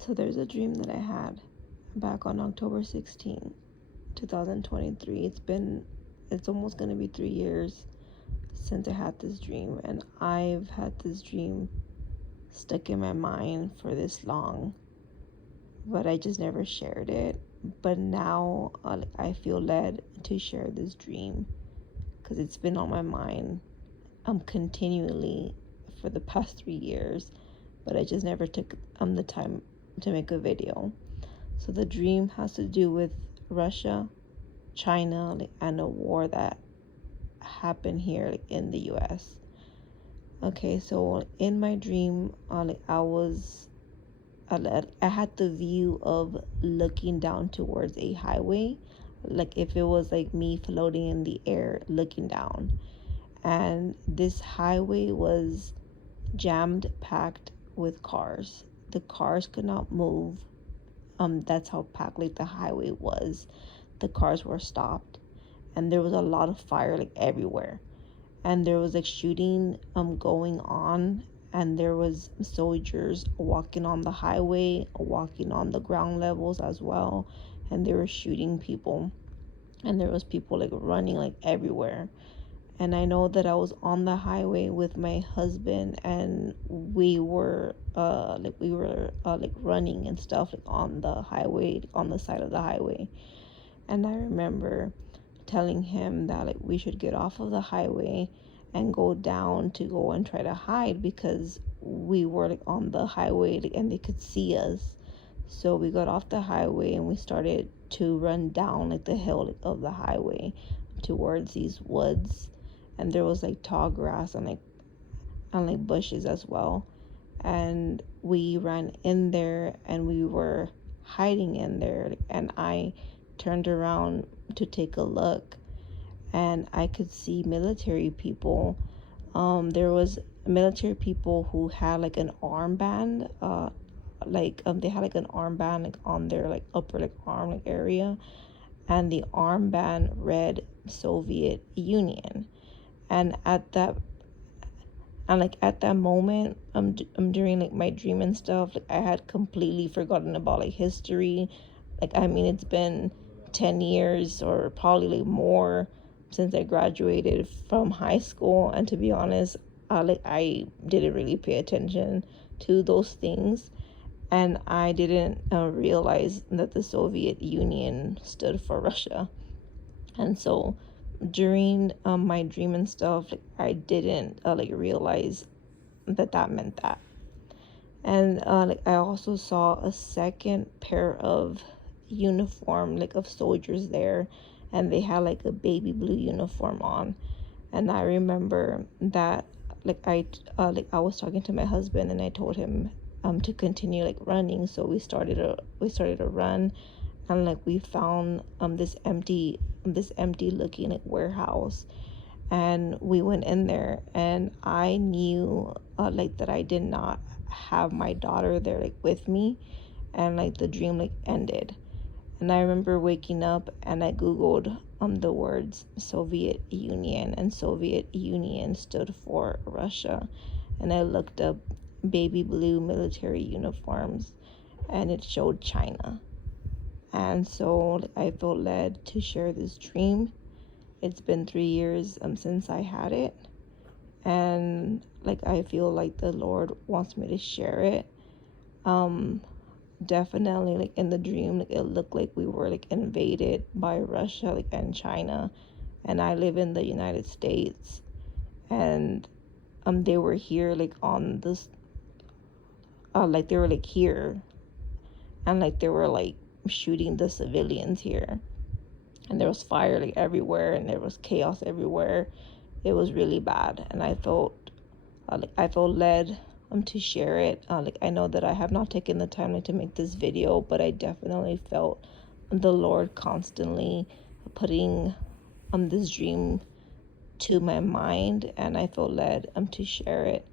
So there's a dream that I had back on October 16th, 2023. It's almost going to be 3 years since I had this dream, and I've had this dream stuck in my mind for this long, but I just never shared it. But now I feel led to share this dream because it's been on my mind continually for the past 3 years, but I just never took the time to make a video. So the dream has to do with Russia, China, and a war that happened here in the U.S. Okay, so in my dream, I had the view of looking down towards a highway, like if it was like me floating in the air looking down. And this highway was jammed packed with cars. The cars could not move. That's how packed like the highway was. The cars were stopped, and there was a lot of fire like everywhere, and there was like shooting going on, and there was soldiers walking on the highway, walking on the ground levels as well, and they were shooting people, and there was people like running like everywhere. And I know that I was on the highway with my husband, and we were running and stuff like on the highway, on the side of the highway. And I remember telling him that like we should get off of the highway and go down to go and try to hide because we were like on the highway, like, and they could see us. So we got off the highway and we started to run down like the hill like, of the highway towards these woods, and there was like tall grass and bushes as well. And we ran in there and we were hiding in there, and I turned around to take a look, and I could see military people. There was military people who had like an armband, they had like an armband like on their like upper like arm like area, and the armband read Soviet Union. And at that moment, during like my dream and stuff, like I had completely forgotten about like history. Like I mean, it's been 10 years or probably like more since I graduated from high school, and to be honest, I didn't really pay attention to those things, and I didn't realize that the Soviet Union stood for Russia. And so during my dream and stuff, like I didn't realize that that meant that. And like I also saw a second pair of uniform like of soldiers there, and they had like a baby blue uniform on. And I remember that I was talking to my husband, and I told him to continue like running. So we started a run, and like we found this empty looking like warehouse, and we went in there, and I knew that I did not have my daughter there like with me, and like the dream like ended. And I remember waking up, and I googled the words Soviet Union, and Soviet Union stood for Russia. And I looked up baby blue military uniforms, and it showed China. And so I felt led to share this dream. It's been 3 years since I had it, and like I feel like the Lord wants me to share it. Um, Definitely, like in the dream, like it looked like we were like invaded by Russia, like and China, and I live in the United States, and they were here like on this, like they were like here, and like they were like shooting the civilians here, and there was fire like everywhere, and there was chaos everywhere. It was really bad, and I felt led to share it. Like I know that I have not taken the time like, to make this video, but I definitely felt the Lord constantly putting this dream to my mind, and I felt led to share it.